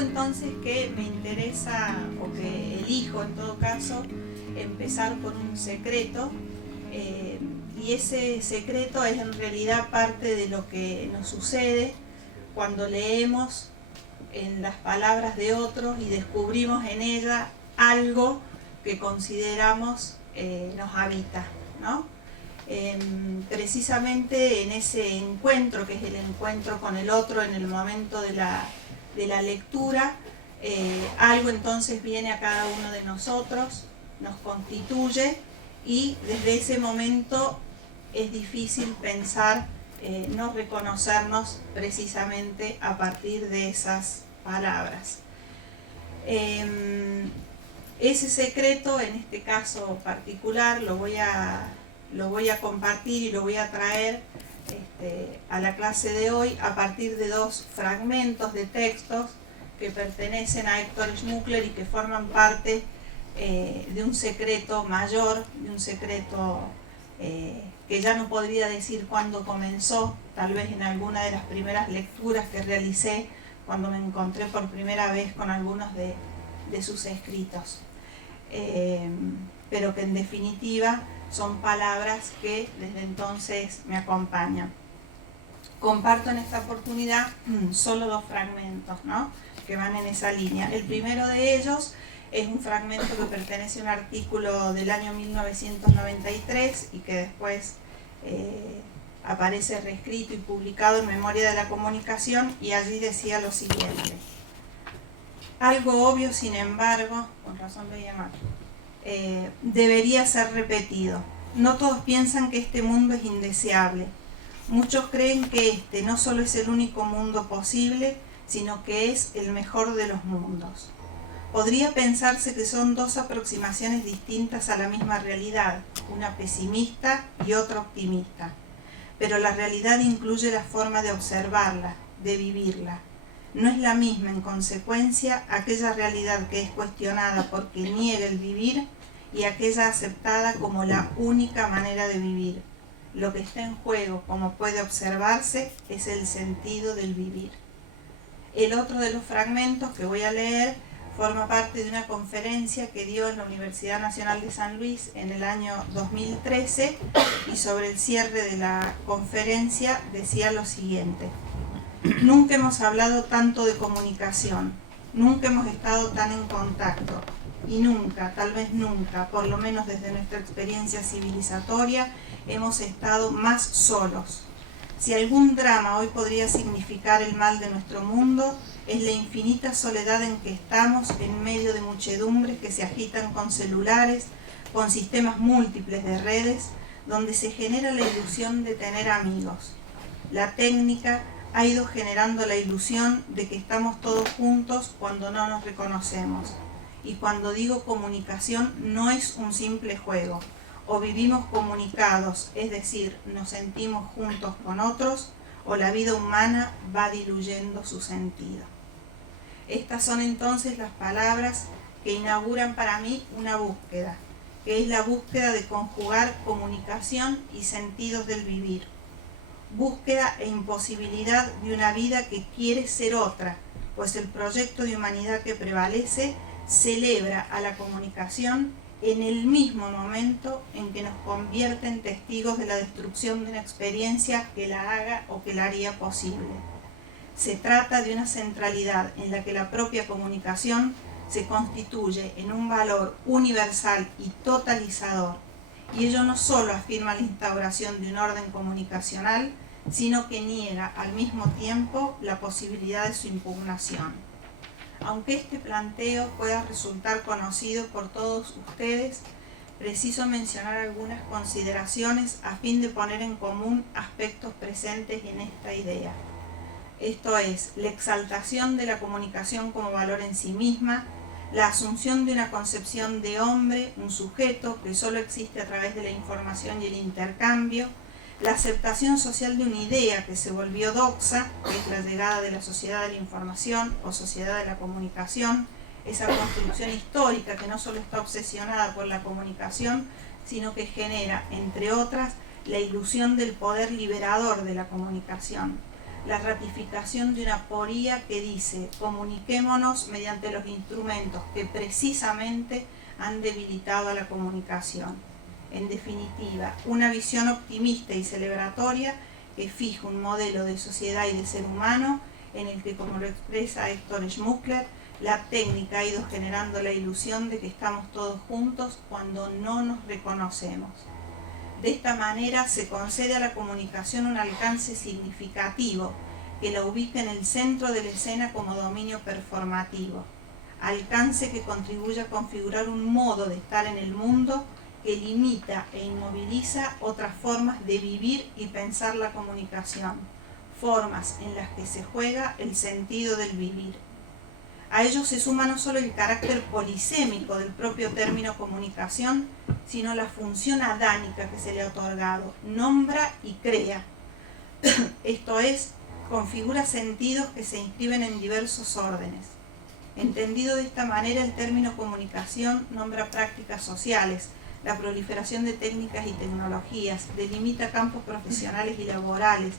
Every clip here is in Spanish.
entonces que me interesa, o que elijo en todo caso, empezar por un secreto, y ese secreto es en realidad parte de lo que nos sucede cuando leemos en las palabras de otros y descubrimos en ella algo que consideramos nos habita, ¿no? Precisamente en ese encuentro, que es el encuentro con el otro en el momento de la lectura, algo entonces viene a cada uno de nosotros, nos constituye, y desde ese momento es difícil pensar, no reconocernos precisamente a partir de esas palabras. Ese secreto, en este caso particular, lo voy a compartir y lo voy a traer a la clase de hoy a partir de dos fragmentos de textos que pertenecen a Héctor Schmuckler y que forman parte de un secreto mayor, de un secreto que ya no podría decir cuándo comenzó, tal vez en alguna de las primeras lecturas que realicé cuando me encontré por primera vez con algunos de sus escritos. Pero que en definitiva son palabras que desde entonces me acompañan. Comparto en esta oportunidad solo dos fragmentos, ¿no?, que van en esa línea. El primero de ellos es un fragmento que pertenece a un artículo del año 1993 y que después aparece reescrito y publicado en Memoria de la Comunicación, y allí decía lo siguiente: algo obvio, sin embargo, con razón veía mal, debería ser repetido. No todos piensan que este mundo es indeseable. Muchos creen que este no solo es el único mundo posible, sino que es el mejor de los mundos. Podría pensarse que son dos aproximaciones distintas a la misma realidad, una pesimista y otra optimista. Pero la realidad incluye la forma de observarla, de vivirla. No es la misma, en consecuencia, aquella realidad que es cuestionada porque niega el vivir y aquella aceptada como la única manera de vivir. Lo que está en juego, como puede observarse, es el sentido del vivir. El otro de los fragmentos que voy a leer forma parte de una conferencia que dio en la Universidad Nacional de San Luis en el año 2013, y sobre el cierre de la conferencia decía lo siguiente: nunca hemos hablado tanto de comunicación, nunca hemos estado tan en contacto, y nunca, tal vez nunca, por lo menos desde nuestra experiencia civilizatoria, hemos estado más solos. Si algún drama hoy podría significar el mal de nuestro mundo, es la infinita soledad en que estamos en medio de muchedumbres que se agitan con celulares, con sistemas múltiples de redes, donde se genera la ilusión de tener amigos. La técnica ha ido generando la ilusión de que estamos todos juntos cuando no nos reconocemos. Y cuando digo comunicación, no es un simple juego. O vivimos comunicados, es decir, nos sentimos juntos con otros, o la vida humana va diluyendo su sentido. Estas son entonces las palabras que inauguran para mí una búsqueda, que es la búsqueda de conjugar comunicación y sentidos del vivir. Búsqueda e imposibilidad de una vida que quiere ser otra, pues el proyecto de humanidad que prevalece celebra a la comunicación en el mismo momento en que nos convierte en testigos de la destrucción de una experiencia que la haga o que la haría posible. Se trata de una centralidad en la que la propia comunicación se constituye en un valor universal y totalizador, y ello no solo afirma la instauración de un orden comunicacional, sino que niega al mismo tiempo la posibilidad de su impugnación. Aunque este planteo pueda resultar conocido por todos ustedes, preciso mencionar algunas consideraciones a fin de poner en común aspectos presentes en esta idea. Esto es, la exaltación de la comunicación como valor en sí misma, la asunción de una concepción de hombre, un sujeto que solo existe a través de la información y el intercambio, la aceptación social de una idea que se volvió doxa, que es la llegada de la sociedad de la información o sociedad de la comunicación, esa construcción histórica que no solo está obsesionada por la comunicación, sino que genera, entre otras, la ilusión del poder liberador de la comunicación, la ratificación de una aporía que dice: comuniquémonos mediante los instrumentos que precisamente han debilitado a la comunicación. En definitiva, una visión optimista y celebratoria que fija un modelo de sociedad y de ser humano en el que, como lo expresa Héctor Schmuckler, la técnica ha ido generando la ilusión de que estamos todos juntos cuando no nos reconocemos. De esta manera se concede a la comunicación un alcance significativo que la ubica en el centro de la escena como dominio performativo, alcance que contribuye a configurar un modo de estar en el mundo que limita e inmoviliza otras formas de vivir y pensar la comunicación, formas en las que se juega el sentido del vivir. A ello se suma no solo el carácter polisémico del propio término comunicación, sino la función adánica que se le ha otorgado: nombra y crea. Esto es, configura sentidos que se inscriben en diversos órdenes. Entendido de esta manera, el término comunicación nombra prácticas sociales, la proliferación de técnicas y tecnologías, delimita campos profesionales y laborales,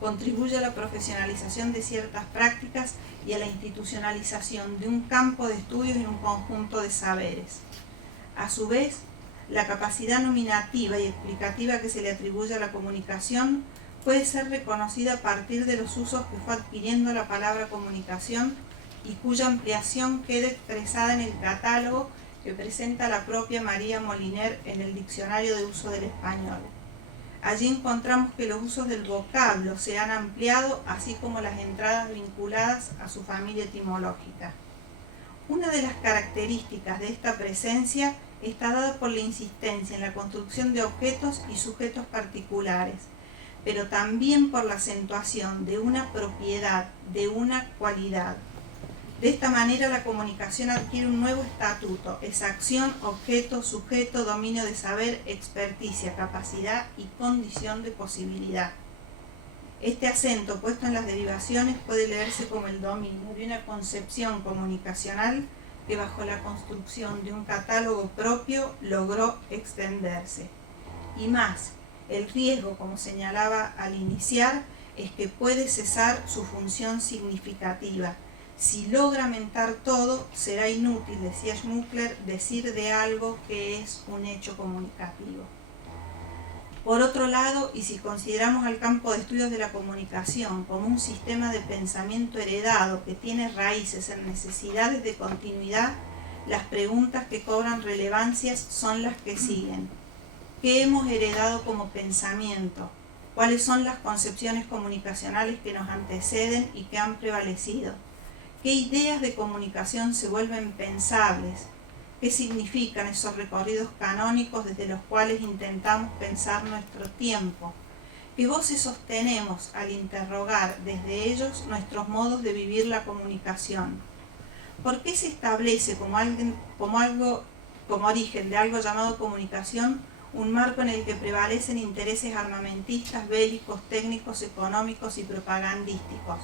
contribuye a la profesionalización de ciertas prácticas y a la institucionalización de un campo de estudios y un conjunto de saberes. A su vez, la capacidad nominativa y explicativa que se le atribuye a la comunicación puede ser reconocida a partir de los usos que fue adquiriendo la palabra comunicación y cuya ampliación queda expresada en el catálogo que presenta la propia María Moliner en el Diccionario de Uso del Español. Allí encontramos que los usos del vocablo se han ampliado, así como las entradas vinculadas a su familia etimológica. Una de las características de esta presencia está dada por la insistencia en la construcción de objetos y sujetos particulares, pero también por la acentuación de una propiedad, de una cualidad. De esta manera la comunicación adquiere un nuevo estatuto: es acción, objeto, sujeto, dominio de saber, experticia, capacidad y condición de posibilidad. Este acento puesto en las derivaciones puede leerse como el dominio de una concepción comunicacional que bajo la construcción de un catálogo propio logró extenderse. Y más, el riesgo, como señalaba al iniciar, es que puede cesar su función significativa. Si logra mentar todo, será inútil, decía Schmuckler, decir de algo que es un hecho comunicativo. Por otro lado, y si consideramos al campo de estudios de la comunicación como un sistema de pensamiento heredado que tiene raíces en necesidades de continuidad, las preguntas que cobran relevancia son las que siguen. ¿Qué hemos heredado como pensamiento? ¿Cuáles son las concepciones comunicacionales que nos anteceden y que han prevalecido? ¿Qué ideas de comunicación se vuelven pensables? ¿Qué significan esos recorridos canónicos desde los cuales intentamos pensar nuestro tiempo? ¿Qué voces sostenemos al interrogar desde ellos nuestros modos de vivir la comunicación? ¿Por qué se establece como origen de algo llamado comunicación un marco en el que prevalecen intereses armamentistas, bélicos, técnicos, económicos y propagandísticos?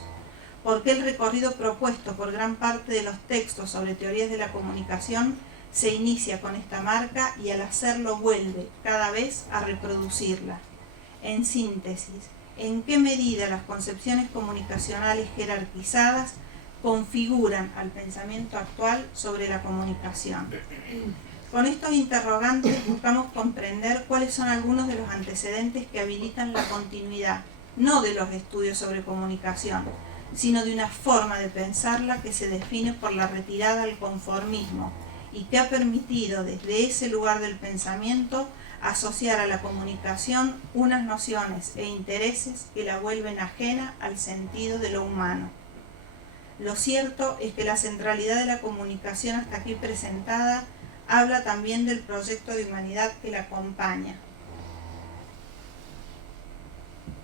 ¿Por qué el recorrido propuesto por gran parte de los textos sobre teorías de la comunicación se inicia con esta marca y al hacerlo vuelve cada vez a reproducirla? En síntesis, ¿en qué medida las concepciones comunicacionales jerarquizadas configuran al pensamiento actual sobre la comunicación? Con estos interrogantes buscamos comprender cuáles son algunos de los antecedentes que habilitan la continuidad, no de los estudios sobre comunicación, sino de una forma de pensarla que se define por la retirada al conformismo y que ha permitido desde ese lugar del pensamiento asociar a la comunicación unas nociones e intereses que la vuelven ajena al sentido de lo humano. Lo cierto es que la centralidad de la comunicación hasta aquí presentada habla también del proyecto de humanidad que la acompaña.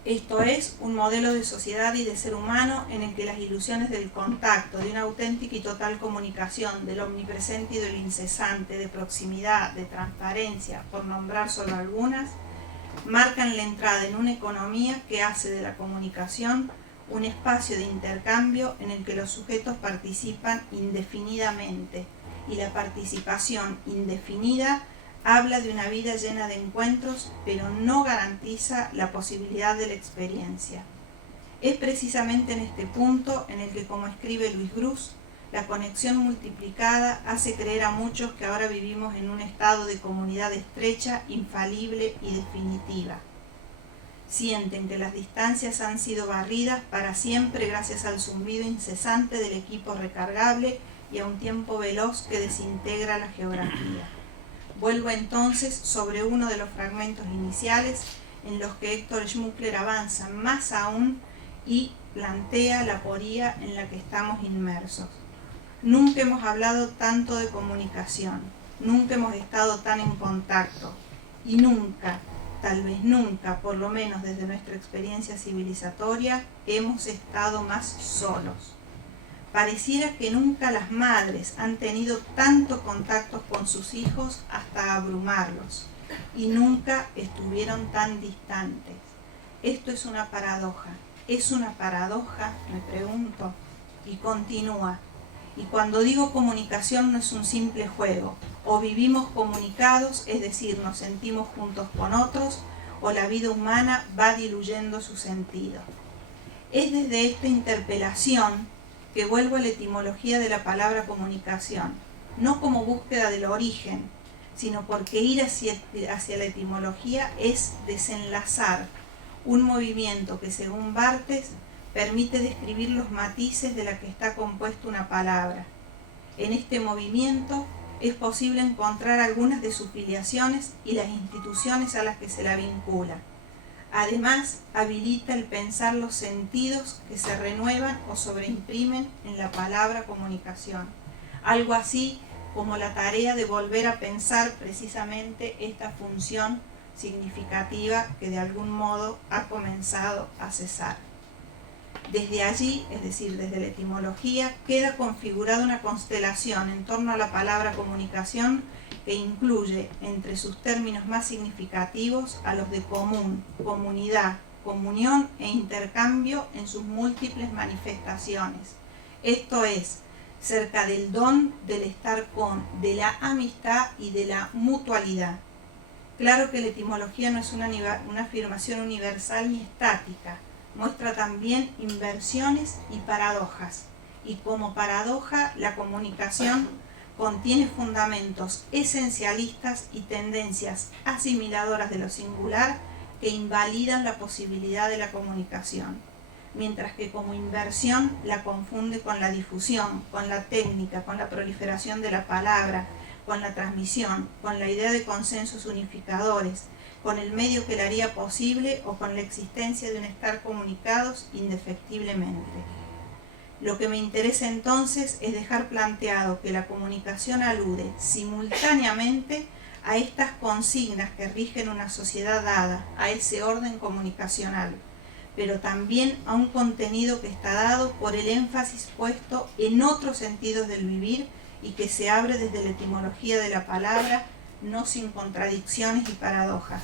Esto es, un modelo de sociedad y de ser humano en el que las ilusiones del contacto, de una auténtica y total comunicación, del omnipresente y del incesante, de proximidad, de transparencia, por nombrar solo algunas, marcan la entrada en una economía que hace de la comunicación un espacio de intercambio en el que los sujetos participan indefinidamente, y la participación indefinida habla de una vida llena de encuentros, pero no garantiza la posibilidad de la experiencia. Es precisamente en este punto en el que, como escribe Luis Gruz, la conexión multiplicada hace creer a muchos que ahora vivimos en un estado de comunidad estrecha, infalible y definitiva. Sienten que las distancias han sido barridas para siempre gracias al zumbido incesante del equipo recargable y a un tiempo veloz que desintegra la geografía. Vuelvo entonces sobre uno de los fragmentos iniciales en los que Héctor Schmuckler avanza más aún y plantea la aporía en la que estamos inmersos. Nunca hemos hablado tanto de comunicación, nunca hemos estado tan en contacto y nunca, tal vez nunca, por lo menos desde nuestra experiencia civilizatoria, hemos estado más solos. Pareciera que nunca las madres han tenido tanto contacto con sus hijos hasta abrumarlos y nunca estuvieron tan distantes. Esto es una paradoja. ¿Es una paradoja? Me pregunto. Y continúa. Y cuando digo comunicación no es un simple juego. O vivimos comunicados, es decir, nos sentimos juntos con otros, o la vida humana va diluyendo su sentido. Es desde esta interpelación que vuelvo a la etimología de la palabra comunicación, no como búsqueda del origen, sino porque ir hacia la etimología es desenlazar un movimiento que, según Barthes, permite describir los matices de la que está compuesta una palabra. En este movimiento es posible encontrar algunas de sus filiaciones y las instituciones a las que se la vincula. Además, habilita el pensar los sentidos que se renuevan o sobreimprimen en la palabra comunicación. Algo así como la tarea de volver a pensar precisamente esta función significativa que de algún modo ha comenzado a cesar. Desde allí, es decir, desde la etimología, queda configurada una constelación en torno a la palabra comunicación que incluye entre sus términos más significativos a los de común, comunidad, comunión e intercambio en sus múltiples manifestaciones. Esto es, cerca del don, del estar con, de la amistad y de la mutualidad. Claro que la etimología no es una afirmación universal ni estática, muestra también inversiones y paradojas, y como paradoja la comunicación contiene fundamentos esencialistas y tendencias asimiladoras de lo singular que invalidan la posibilidad de la comunicación, mientras que como inversión la confunde con la difusión, con la técnica, con la proliferación de la palabra, con la transmisión, con la idea de consensos unificadores, con el medio que la haría posible o con la existencia de un estar comunicados indefectiblemente. Lo que me interesa entonces es dejar planteado que la comunicación alude simultáneamente a estas consignas que rigen una sociedad dada, a ese orden comunicacional, pero también a un contenido que está dado por el énfasis puesto en otros sentidos del vivir y que se abre desde la etimología de la palabra, no sin contradicciones y paradojas.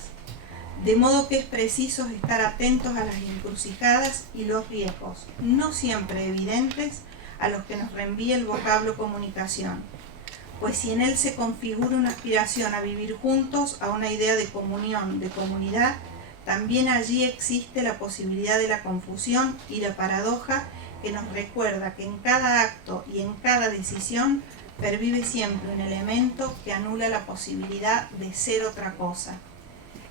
De modo que es preciso estar atentos a las encrucijadas y los riesgos, no siempre evidentes, a los que nos reenvía el vocablo comunicación. Pues si en él se configura una aspiración a vivir juntos, a una idea de comunión, de comunidad, también allí existe la posibilidad de la confusión y la paradoja que nos recuerda que en cada acto y en cada decisión pervive siempre un elemento que anula la posibilidad de ser otra cosa.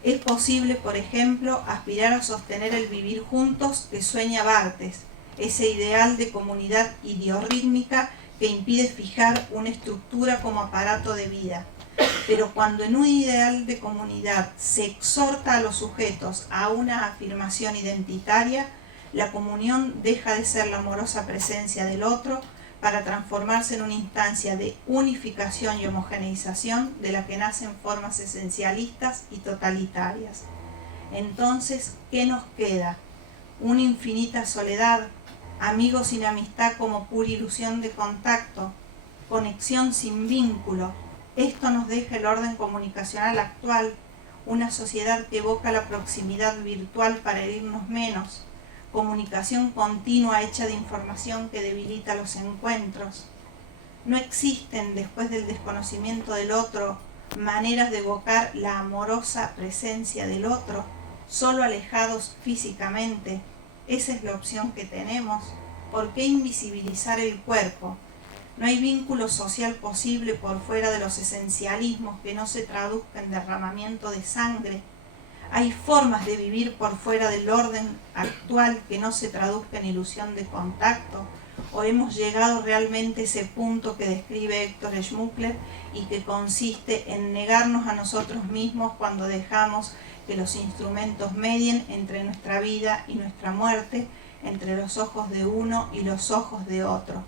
Es posible, por ejemplo, aspirar a sostener el vivir juntos que sueña Barthes, ese ideal de comunidad idiorrítmica que impide fijar una estructura como aparato de vida. Pero cuando en un ideal de comunidad se exhorta a los sujetos a una afirmación identitaria, la comunión deja de ser la amorosa presencia del otro para transformarse en una instancia de unificación y homogeneización de la que nacen formas esencialistas y totalitarias. Entonces, ¿qué nos queda? Una infinita soledad, amigos sin amistad como pura ilusión de contacto, conexión sin vínculo. Esto nos deja el orden comunicacional actual, una sociedad que evoca la proximidad virtual para herirnos menos, comunicación continua hecha de información que debilita los encuentros. No existen, después del desconocimiento del otro, maneras de evocar la amorosa presencia del otro, solo alejados físicamente. esa es la opción que tenemos. ¿Por qué invisibilizar el cuerpo? No hay vínculo social posible por fuera de los esencialismos que no se traduzca en derramamiento de sangre. Hay formas de vivir por fuera del orden actual que no se traduzca en ilusión de contacto. ¿O hemos llegado realmente a ese punto que describe Héctor Schmuckler y que consiste en negarnos a nosotros mismos cuando dejamos que los instrumentos medien entre nuestra vida y nuestra muerte, entre los ojos de uno y los ojos de otro?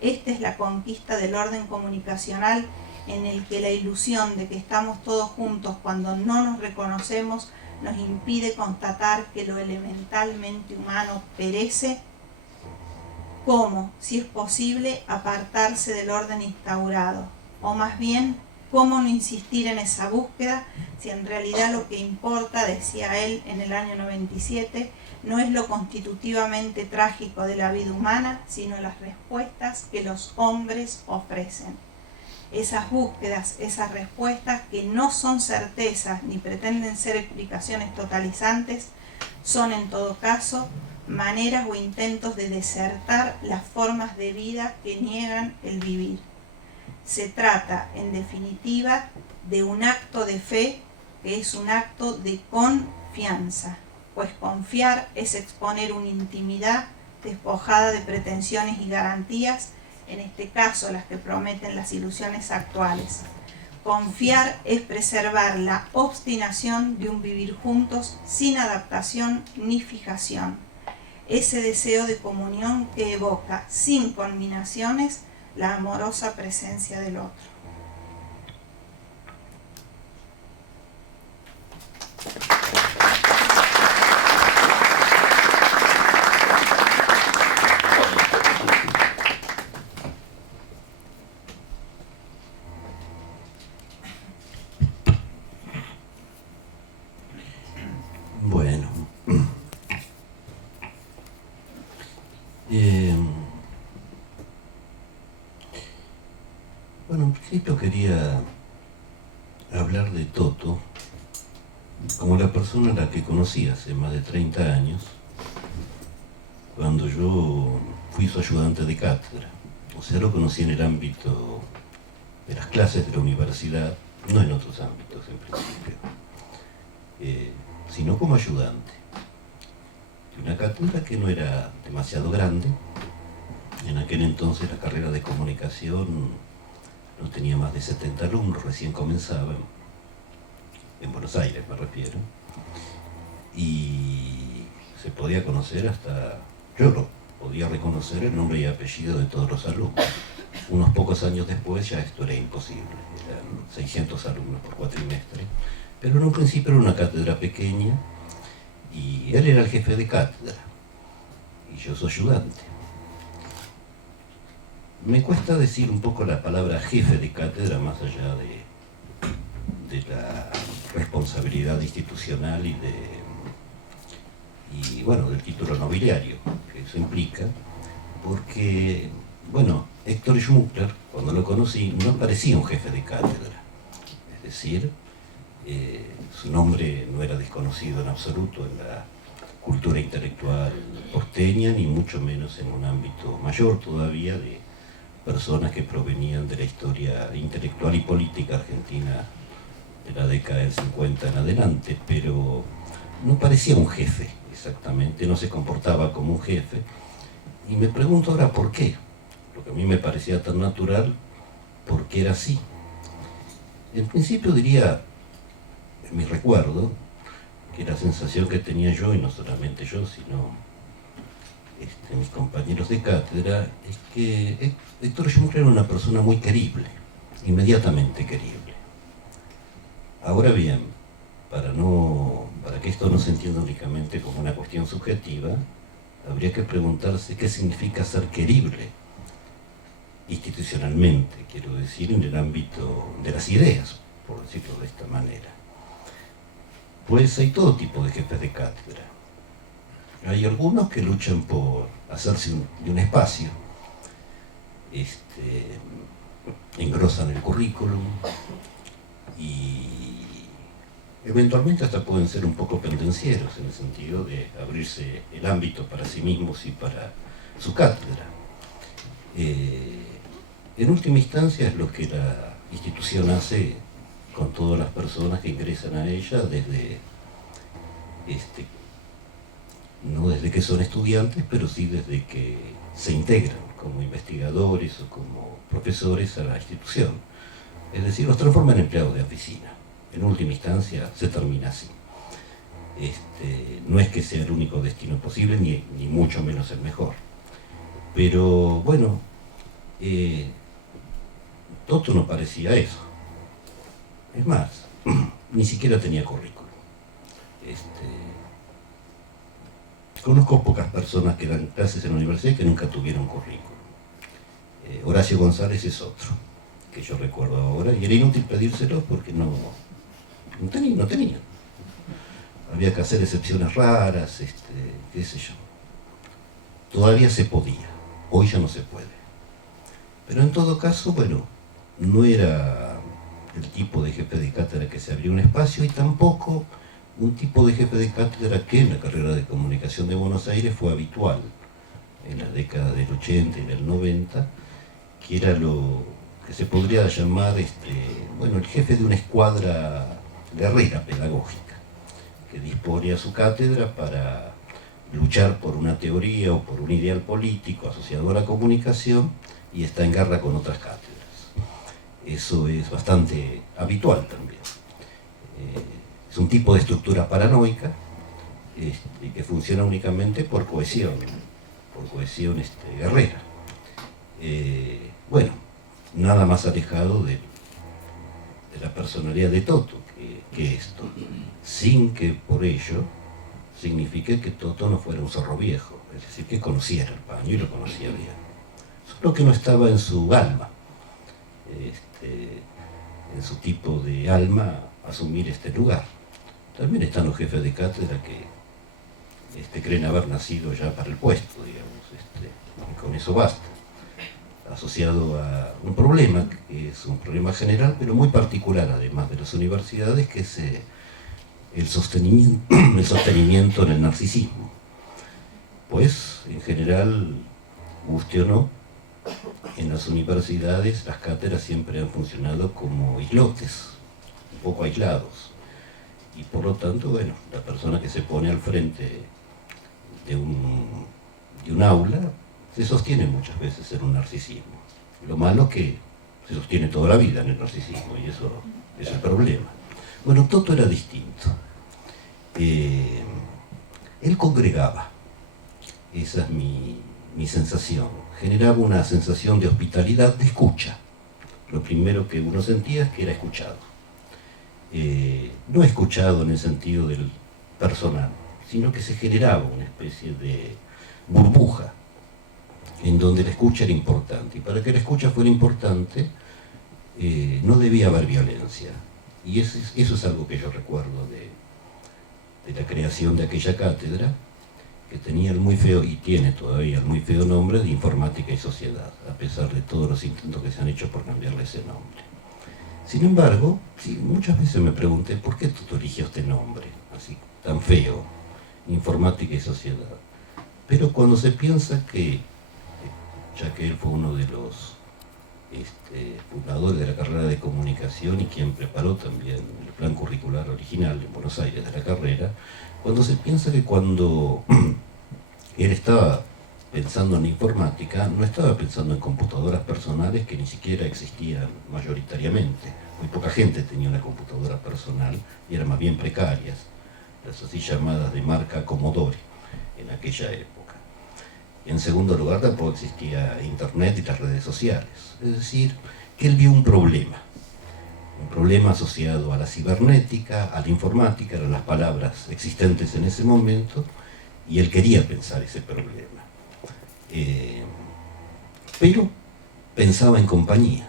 Esta es la conquista del orden comunicacional en el que la ilusión de que estamos todos juntos cuando no nos reconocemos nos impide constatar que lo elementalmente humano perece. ¿Cómo, si es posible, apartarse del orden instaurado? O más bien, ¿cómo no insistir en esa búsqueda si en realidad lo que importa, decía él en el año 97, no es lo constitutivamente trágico de la vida humana, sino las respuestas que los hombres ofrecen? Esas búsquedas, esas respuestas que no son certezas ni pretenden ser explicaciones totalizantes, son en todo caso maneras o intentos de desertar las formas de vida que niegan el vivir. Se trata, en definitiva, de un acto de fe que es un acto de confianza, pues confiar es exponer una intimidad despojada de pretensiones y garantías, en este caso las que prometen las ilusiones actuales. Confiar es preservar la obstinación de un vivir juntos sin adaptación ni fijación. Ese deseo de comunión que evoca, sin conminaciones, la amorosa presencia del otro. Bueno, en principio quería hablar de Toto como la persona a la que conocí hace más de 30 años, cuando yo fui su ayudante de cátedra. O sea, lo conocí en el ámbito de las clases de la universidad, no en otros ámbitos en principio, sino como ayudante de una cátedra que no era demasiado grande. En aquel entonces la carrera de comunicación no tenía más de 70 alumnos, recién comenzaba, en Buenos Aires me refiero, y se podía conocer hasta, yo lo podía reconocer el nombre y apellido de todos los alumnos. Unos pocos años después ya esto era imposible, eran 600 alumnos por cuatrimestre, pero en un principio era una cátedra pequeña y él era el jefe de cátedra y yo su ayudante. Me cuesta decir un poco la palabra jefe de cátedra más allá de la responsabilidad institucional y bueno, del título nobiliario que eso implica, porque, bueno, Héctor Schmuckler, cuando lo conocí, no parecía un jefe de cátedra, es decir, su nombre no era desconocido en absoluto en la cultura intelectual porteña, ni mucho menos en un ámbito mayor todavía de personas que provenían de la historia intelectual y política argentina de la década del 50 en adelante, pero no parecía un jefe exactamente, no se comportaba como un jefe, y me pregunto ahora por qué. Lo que a mí me parecía tan natural, ¿por qué era así? En principio diría, en mi recuerdo, que la sensación que tenía yo, y no solamente yo, sino mis compañeros de cátedra, es que Héctor Schmuckler era una persona muy querible, inmediatamente querible. Ahora bien, para que esto no se entienda únicamente como una cuestión subjetiva, habría que preguntarse qué significa ser querible institucionalmente, quiero decir, en el ámbito de las ideas, por decirlo de esta manera. Pues hay todo tipo de jefes de cátedra. Hay algunos que luchan por hacerse de un espacio, engrosan el currículum y eventualmente hasta pueden ser un poco pendencieros en el sentido de abrirse el ámbito para sí mismos y para su cátedra. En última instancia es lo que la institución hace con todas las personas que ingresan a ella no desde que son estudiantes, pero sí desde que se integran como investigadores o como profesores a la institución. Es decir, los transforma en empleados de oficina. En última instancia se termina así. No es que sea el único destino posible, ni mucho menos el mejor. Pero bueno, Toto no parecía eso. Es más, ni siquiera tenía currículum. Conozco pocas personas que dan clases en la universidad que nunca tuvieron currículum. Horacio González es otro, que yo recuerdo ahora, y era inútil pedírselo porque no tenían. Había que hacer excepciones raras, qué sé yo. Todavía se podía, hoy ya no se puede. Pero en todo caso, bueno, no era el tipo de jefe de cátedra que se abrió un espacio y tampoco un tipo de jefe de cátedra que en la carrera de comunicación de Buenos Aires fue habitual en la década del 80 y del 90, que era lo que se podría llamar el jefe de una escuadra guerrera pedagógica, que dispone a su cátedra para luchar por una teoría o por un ideal político asociado a la comunicación y está en guerra con otras cátedras. Eso es bastante habitual también. Es un tipo de estructura paranoica que funciona únicamente por cohesión guerrera. Bueno, nada más alejado de la personalidad de Toto que esto, sin que por ello signifique que Toto no fuera un zorro viejo, es decir, que conociera el paño y lo conocía bien. Solo que no estaba en su alma, en su tipo de alma, asumir este lugar. También están los jefes de cátedra que creen haber nacido ya para el puesto, digamos, y con eso basta. Asociado a un problema, que es un problema general, pero muy particular además de las universidades, que es el sostenimiento en el narcisismo. Pues, en general, guste o no, en las universidades las cátedras siempre han funcionado como islotes, un poco aislados. Y por lo tanto, bueno, la persona que se pone al frente de un aula se sostiene muchas veces en un narcisismo. Lo malo es que se sostiene toda la vida en el narcisismo y eso es el problema. Bueno, Toto era distinto. Él congregaba, esa es mi sensación. Generaba una sensación de hospitalidad, de escucha. Lo primero que uno sentía es que era escuchado. No escuchado en el sentido del personal, sino que se generaba una especie de burbuja en donde la escucha era importante. Y para que la escucha fuera importante, no debía haber violencia. Y eso es algo que yo recuerdo de la creación de aquella cátedra, que tenía el muy feo, y tiene todavía el muy feo nombre de Informática y Sociedad, a pesar de todos los intentos que se han hecho por cambiarle ese nombre. Sin embargo, sí, muchas veces me pregunté, ¿por qué Toto eligió este nombre, así tan feo, Informática y Sociedad? Pero cuando se piensa que, ya que él fue uno de los fundadores de la carrera de comunicación y quien preparó también el plan curricular original en Buenos Aires de la carrera, cuando se piensa que cuando él estaba pensando en informática, no estaba pensando en computadoras personales que ni siquiera existían mayoritariamente. Muy poca gente tenía una computadora personal y eran más bien precarias, las así llamadas de marca Commodore en aquella época. Y en segundo lugar, tampoco existía internet y las redes sociales. Es decir, que él vio un problema asociado a la cibernética, a la informática, eran las palabras existentes en ese momento, y él quería pensar ese problema. Pero pensaba en compañía.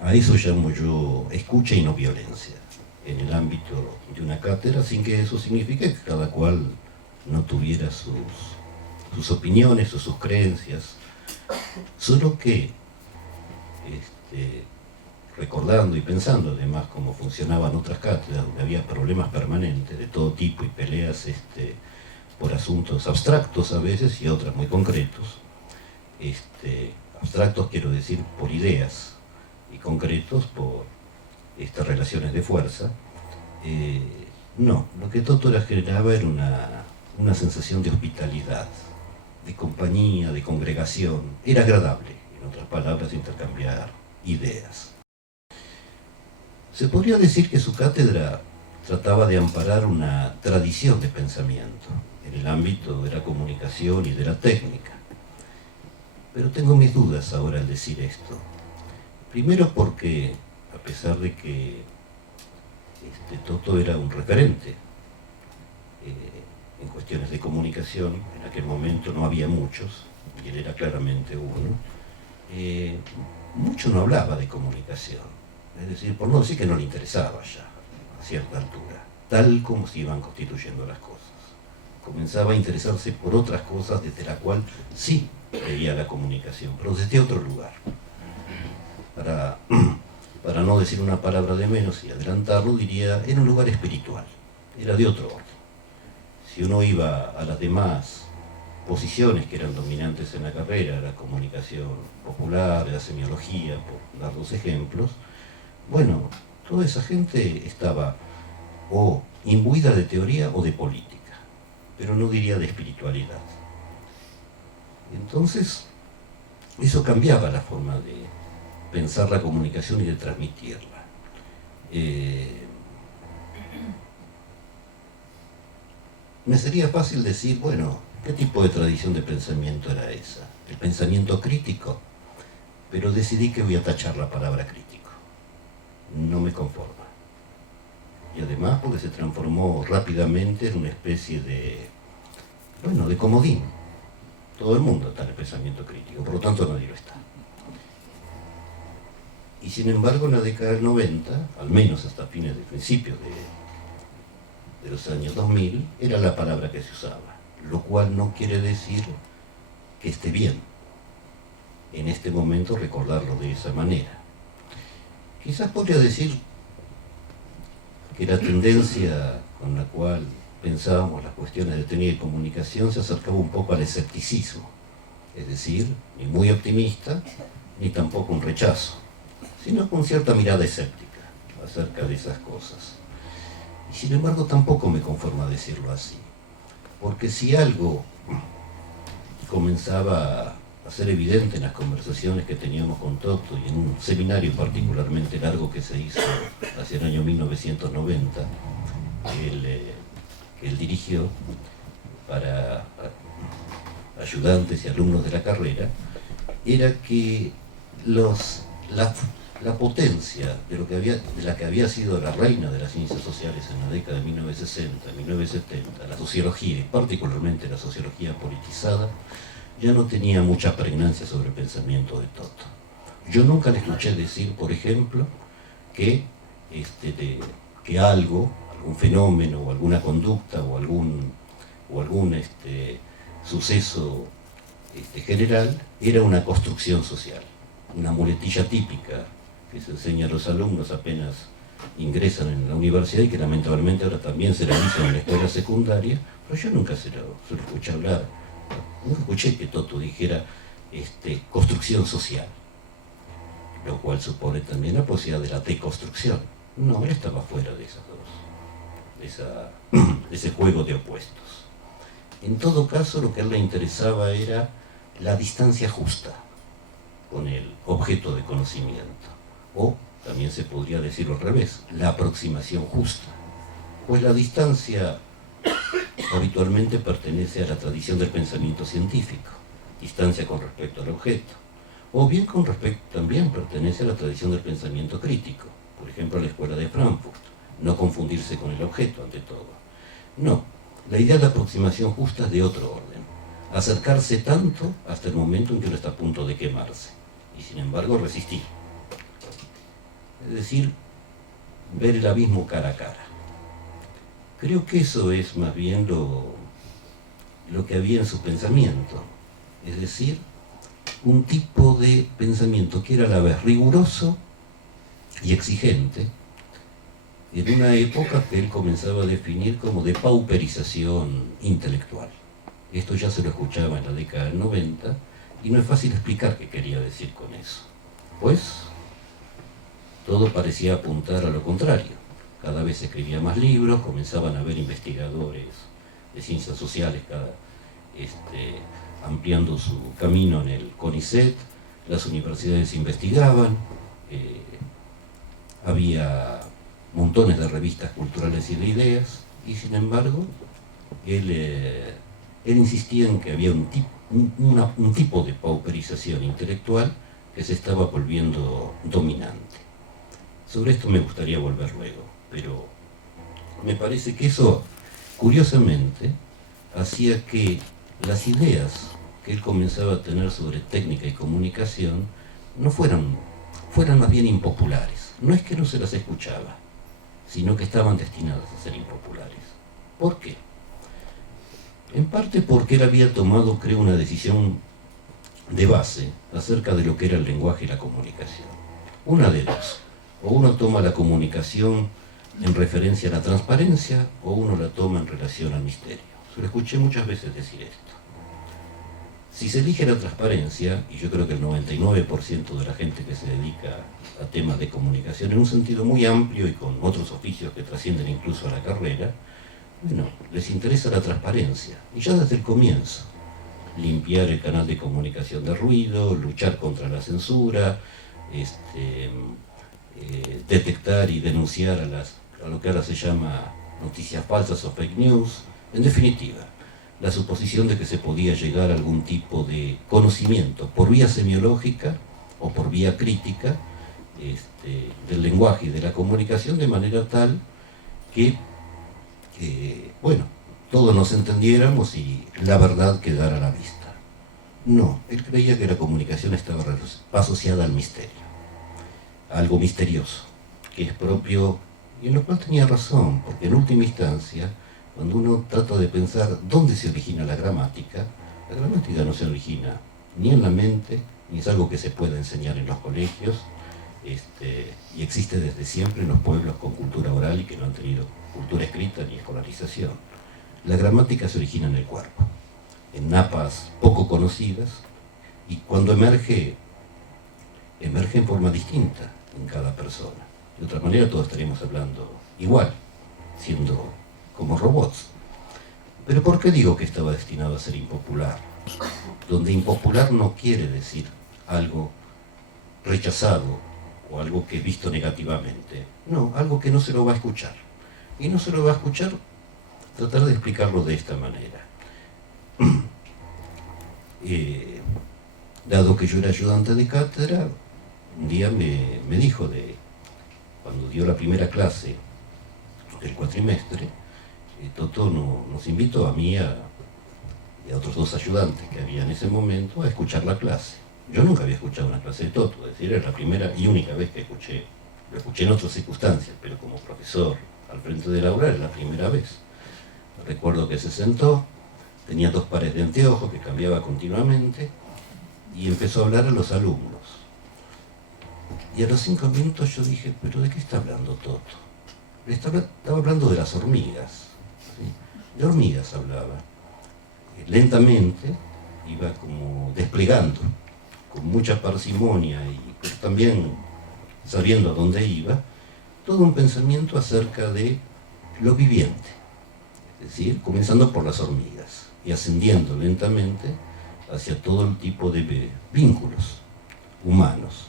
A eso llamo yo escucha y no violencia en el ámbito de una cátedra, sin que eso signifique que cada cual no tuviera sus opiniones o sus creencias, solo que recordando y pensando además cómo funcionaban otras cátedras, donde había problemas permanentes de todo tipo y peleas por asuntos abstractos a veces y otras muy concretos. Abstractos quiero decir por ideas y concretos por relaciones de fuerza. No, lo que Tottora generaba era una sensación de hospitalidad, de compañía, de congregación. Era agradable, en otras palabras, intercambiar ideas. Se podría decir que su cátedra trataba de amparar una tradición de pensamiento en el ámbito de la comunicación y de la técnica. Pero tengo mis dudas ahora al decir esto. Primero porque, a pesar de que Toto era un referente en cuestiones de comunicación, en aquel momento no había muchos, y él era claramente uno, mucho no hablaba de comunicación. Es decir, por no decir que no le interesaba ya, a cierta altura, tal como se iban constituyendo las cosas. Comenzaba a interesarse por otras cosas desde la cual sí veía la comunicación, pero desde otro lugar. Para no decir una palabra de menos y adelantarlo, diría, era un lugar espiritual, era de otro orden. Si uno iba a las demás posiciones que eran dominantes en la carrera, la comunicación popular, la semiología, por dar dos ejemplos, bueno, toda esa gente estaba o imbuida de teoría o de política, pero no diría de espiritualidad. Entonces, eso cambiaba la forma de pensar la comunicación y de transmitirla. Me sería fácil decir, bueno, ¿qué tipo de tradición de pensamiento era esa? ¿El pensamiento crítico? Pero decidí que voy a tachar la palabra crítico. No me conforma. Y además porque se transformó rápidamente en una especie de comodín. Todo el mundo está en el pensamiento crítico, por lo tanto nadie lo está. Y sin embargo en la década del 90, al menos hasta principios de los años 2000, era la palabra que se usaba, lo cual no quiere decir que esté bien en este momento recordarlo de esa manera. Quizás podría decir que la tendencia con la cual pensábamos las cuestiones de técnica y comunicación se acercaba un poco al escepticismo, es decir, ni muy optimista, ni tampoco un rechazo, sino con cierta mirada escéptica acerca de esas cosas. Y sin embargo tampoco me conforma decirlo así, porque si algo comenzaba a ser evidente en las conversaciones que teníamos con Toto y en un seminario particularmente largo que se hizo hacia el año 1990, que él dirigió para ayudantes y alumnos de la carrera, era que la potencia de la que había sido la reina de las ciencias sociales en la década de 1960, 1970, la sociología, y particularmente la sociología politizada, ya no tenía mucha pregnancia sobre el pensamiento de Toto. Yo nunca le escuché decir, por ejemplo, que algún fenómeno o alguna conducta o algún suceso general era una construcción social, una muletilla típica que se enseña a los alumnos apenas ingresan en la universidad y que lamentablemente ahora también se realiza en la escuela secundaria, pero yo nunca se lo escuché hablar. Nunca escuché que Toto dijera construcción social, lo cual supone también la posibilidad de la deconstrucción. No, él estaba fuera de esas dos, de ese juego de opuestos. En todo caso, lo que a él le interesaba era la distancia justa con el objeto de conocimiento, o también se podría decirlo al revés, la aproximación justa, pues la distancia habitualmente pertenece a la tradición del pensamiento científico, distancia con respecto al objeto, o bien también pertenece a la tradición del pensamiento crítico, por ejemplo a la escuela de Frankfurt, no confundirse con el objeto ante todo. No, la idea de aproximación justa es de otro orden, acercarse tanto hasta el momento en que uno está a punto de quemarse, y sin embargo resistir. Es decir, ver el abismo cara a cara. Creo que eso es más bien lo que había en su pensamiento, es decir, un tipo de pensamiento que era a la vez riguroso, y exigente, en una época que él comenzaba a definir como de pauperización intelectual. Esto ya se lo escuchaba en la década del 90 y no es fácil explicar qué quería decir con eso. Pues todo parecía apuntar a lo contrario. Cada vez se escribía más libros, comenzaban a haber investigadores de ciencias sociales ampliando su camino en el CONICET, las universidades investigaban, había montones de revistas culturales y de ideas, y sin embargo, él insistía en que había un tipo de pauperización intelectual que se estaba volviendo dominante. Sobre esto me gustaría volver luego, pero me parece que eso, curiosamente, hacía que las ideas que él comenzaba a tener sobre técnica y comunicación no fueran más bien impopulares. No es que no se las escuchaba, sino que estaban destinadas a ser impopulares. ¿Por qué? En parte porque él había tomado, creo, una decisión de base acerca de lo que era el lenguaje y la comunicación. Una de dos. O uno toma la comunicación en referencia a la transparencia, o uno la toma en relación al misterio. Se lo escuché muchas veces decir esto. Si se elige la transparencia, y yo creo que el 99% de la gente que se dedica a temas de comunicación en un sentido muy amplio y con otros oficios que trascienden incluso a la carrera, bueno, les interesa la transparencia, y ya desde el comienzo. Limpiar el canal de comunicación de ruido, luchar contra la censura, detectar y denunciar a lo que ahora se llama noticias falsas o fake news. En definitiva, la suposición de que se podía llegar a algún tipo de conocimiento por vía semiológica o por vía crítica del lenguaje y de la comunicación de manera tal que, bueno, todos nos entendiéramos y la verdad quedara a la vista. No, él creía que la comunicación estaba asociada al misterio, a algo misterioso, que es propio, y en lo cual tenía razón, porque en última instancia, cuando uno trata de pensar dónde se origina la gramática no se origina ni en la mente, ni es algo que se pueda enseñar en los colegios, y existe desde siempre en los pueblos con cultura oral y que no han tenido cultura escrita ni escolarización. La gramática se origina en el cuerpo, en napas poco conocidas, y cuando emerge en forma distinta en cada persona. De otra manera todos estaríamos hablando igual, siendo como robots. Pero ¿por qué digo que estaba destinado a ser impopular? Donde impopular no quiere decir algo rechazado o algo que es visto negativamente. No, algo que no se lo va a escuchar. Y no se lo va a escuchar, tratar de explicarlo de esta manera. Dado que yo era ayudante de cátedra, un día me dijo, cuando dio la primera clase del cuatrimestre, Toto nos invitó a mí y a otros dos ayudantes que había en ese momento a escuchar la clase. Yo nunca había escuchado una clase de Toto, es decir, era la primera y única vez que escuché. Lo escuché en otras circunstancias, pero como profesor al frente del aula era la primera vez. Recuerdo que se sentó, tenía 2 pares de anteojos que cambiaba continuamente y empezó a hablar a los alumnos. Y a los 5 minutos yo dije, ¿pero de qué está hablando Toto? Estaba hablando de las hormigas. ¿Sí? De hormigas hablaba. Lentamente iba como desplegando, con mucha parsimonia y pero también sabiendo a dónde iba, todo un pensamiento acerca de lo viviente. Es decir, comenzando por las hormigas y ascendiendo lentamente hacia todo el tipo de vínculos humanos.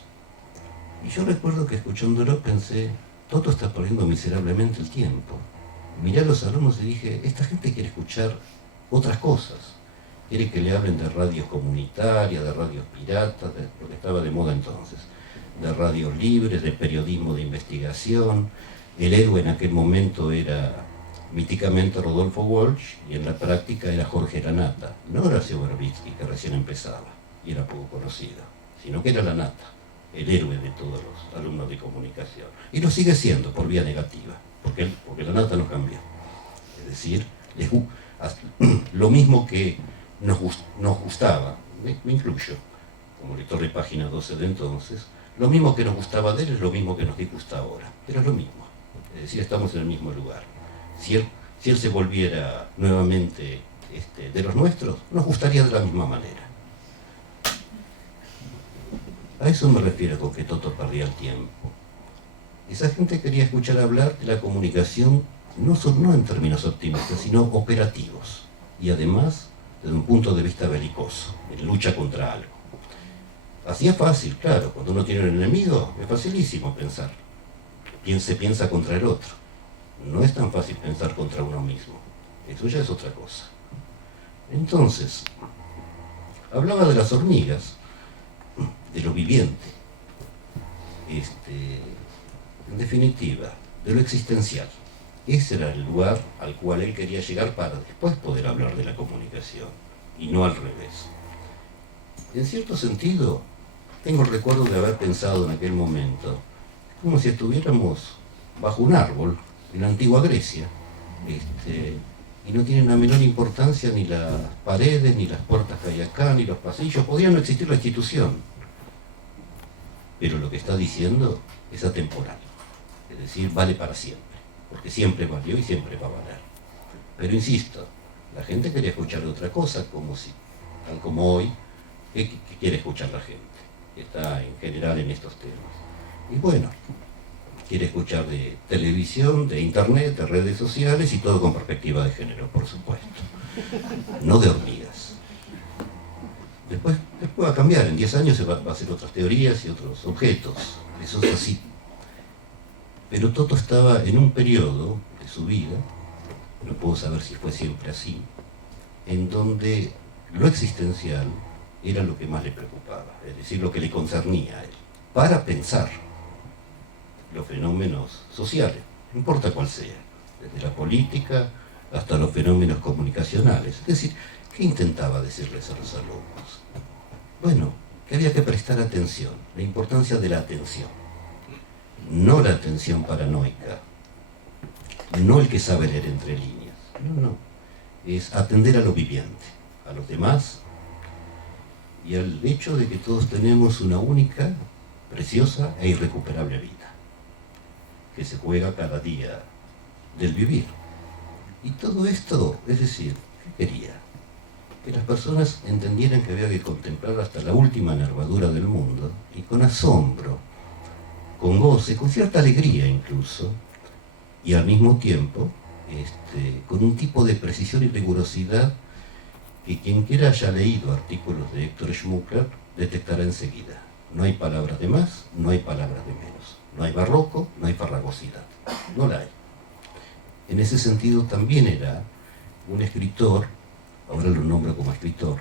Y yo recuerdo que escuchándolo pensé, Toto está perdiendo miserablemente el tiempo. Miré a los alumnos y dije, esta gente quiere escuchar otras cosas. Quiere que le hablen de radios comunitarias, de radios piratas, de lo que estaba de moda entonces, de radios libres, de periodismo de investigación. El héroe en aquel momento era míticamente Rodolfo Walsh y en la práctica era Jorge Lanata, no Horacio Verbitsky, que recién empezaba y era poco conocido, sino que era Lanata, el héroe de todos los alumnos de comunicación. Y lo sigue siendo por vía negativa, porque Lanata no cambió. Es decir, lo mismo que nos gustaba, me incluyo, como lector de página 12 de entonces, Lo mismo que nos gustaba de él es lo mismo que nos disgusta ahora, pero es lo mismo. Es decir, estamos en el mismo lugar. Si él se volviera nuevamente de los nuestros, nos gustaría de la misma manera. A eso me refiero con que Toto perdía el tiempo. Esa gente quería escuchar hablar de la comunicación no en términos optimistas, sino operativos. Y además, desde un punto de vista belicoso, en lucha contra algo. Así es fácil, claro, cuando uno tiene un enemigo, es facilísimo pensar. Se piensa contra el otro. No es tan fácil pensar contra uno mismo. Eso ya es otra cosa. Entonces, hablaba de las hormigas, de lo viviente, en definitiva, de lo existencial. Ese era el lugar al cual él quería llegar para después poder hablar de la comunicación, y no al revés. En cierto sentido, tengo el recuerdo de haber pensado en aquel momento, como si estuviéramos bajo un árbol en la antigua Grecia, y no tienen la menor importancia ni las paredes, ni las puertas que hay acá, ni los pasillos. Podría no existir la institución, pero lo que está diciendo es atemporal, es decir, vale para siempre, porque siempre valió y siempre va a valer. Pero insisto, la gente quería escuchar de otra cosa, tal como hoy, ¿qué quiere escuchar la gente? Que está en general en estos temas. Y bueno, quiere escuchar de televisión, de internet, de redes sociales y todo con perspectiva de género, por supuesto. No de hormigas. Después va a cambiar, en 10 años se va a hacer otras teorías y otros objetos, eso es así. Pero Toto estaba en un periodo de su vida, no puedo saber si fue siempre así, en donde lo existencial era lo que más le preocupaba, es decir, lo que le concernía a él, para pensar los fenómenos sociales, no importa cuál sea, desde la política hasta los fenómenos comunicacionales. Es decir, ¿qué intentaba decirles a los alumnos? Bueno, que había que prestar atención, la importancia de la atención. No la atención paranoica, no el que sabe leer entre líneas, no. Es atender a lo viviente, a los demás, y al hecho de que todos tenemos una única, preciosa e irrecuperable vida, que se juega cada día del vivir. Y todo esto, es decir, ¿qué quería? Que las personas entendieran que había que contemplar hasta la última nervadura del mundo, y con asombro, con goce, con cierta alegría incluso, y al mismo tiempo, con un tipo de precisión y rigurosidad que quien quiera haya leído artículos de Héctor Schmuckler detectará enseguida. No hay palabras de más, no hay palabras de menos. No hay barroco, no hay farragosidad. No la hay. En ese sentido también era un escritor, ahora lo nombro como escritor,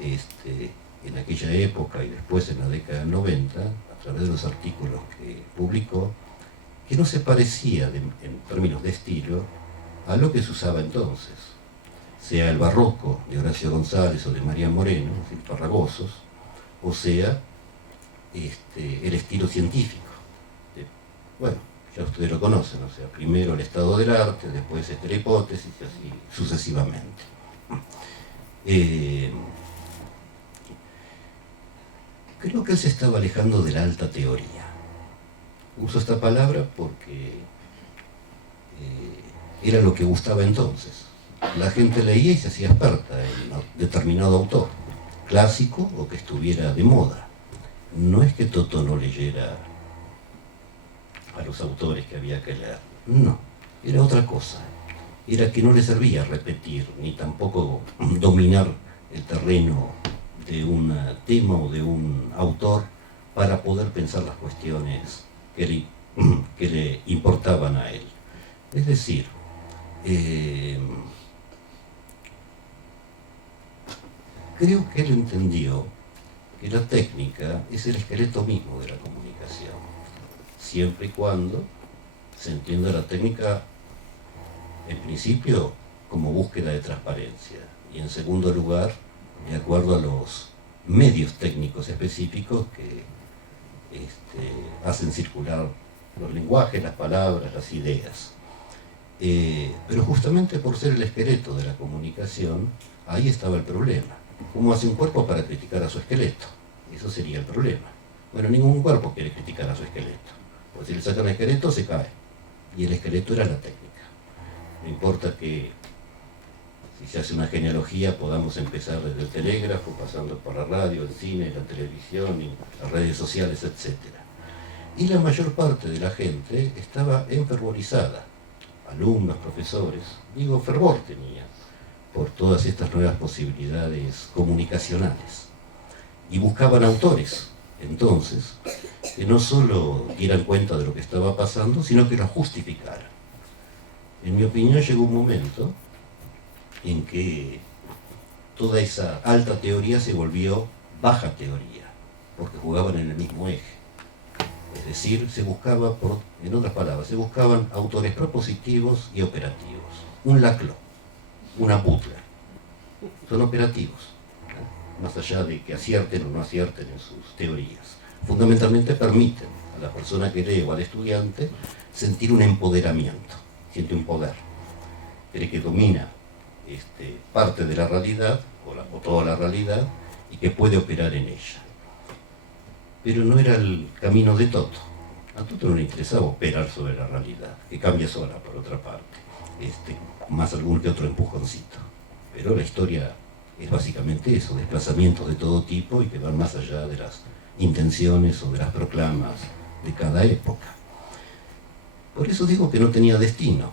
en aquella época y después en la década del 90, a través de los artículos que publicó, que no se parecía en términos de estilo a lo que se usaba entonces, sea el barroco de Horacio González o de María Moreno, farragosos, o sea el estilo científico. Bueno, ya ustedes lo conocen, o sea, primero el estado del arte, después la hipótesis y así sucesivamente. Creo que él se estaba alejando de la alta teoría. Uso esta palabra porque era lo que gustaba entonces. La gente leía y se hacía experta en determinado autor, clásico o que estuviera de moda. No es que Toto no leyera a los autores que había que leer, no, era otra cosa. Era que no le servía repetir, ni tampoco dominar el terreno de un tema o de un autor para poder pensar las cuestiones que le importaban a él. Es decir, creo que él entendió que la técnica es el esqueleto mismo de la comunicación, siempre y cuando se entienda la técnica, en principio, como búsqueda de transparencia, y en segundo lugar, de acuerdo a los medios técnicos específicos que hacen circular los lenguajes, las palabras, las ideas. Pero justamente por ser el esqueleto de la comunicación, ahí estaba el problema. ¿Cómo hace un cuerpo para criticar a su esqueleto? Eso sería el problema. Bueno, ningún cuerpo quiere criticar a su esqueleto, porque si le sacan el esqueleto se cae, y el esqueleto era la técnica. No importa que si se hace una genealogía podamos empezar desde el telégrafo, pasando por la radio, el cine, la televisión, y las redes sociales, etc. Y la mayor parte de la gente estaba enfervorizada, alumnos, profesores, digo, fervor tenía por todas estas nuevas posibilidades comunicacionales. Y buscaban autores, entonces, que no solo dieran cuenta de lo que estaba pasando, sino que lo justificaran. En mi opinión llegó un momento en que toda esa alta teoría se volvió baja teoría, porque jugaban en el mismo eje. Es decir, se buscaba, en otras palabras, se buscaban autores propositivos y operativos. Un Laclau, una Butler. Son operativos, más allá de que acierten o no acierten en sus teorías. Fundamentalmente permiten a la persona que lee o al estudiante sentir un empoderamiento, siente un poder, cree que domina parte de la realidad, o toda la realidad, y que puede operar en ella. Pero no era el camino de Toto. A Toto no le interesaba operar sobre la realidad, que cambia sola por otra parte, más algún que otro empujoncito. Pero la historia es básicamente eso, desplazamientos de todo tipo y que van más allá de las intenciones o de las proclamas de cada época. Por eso digo que no tenía destino.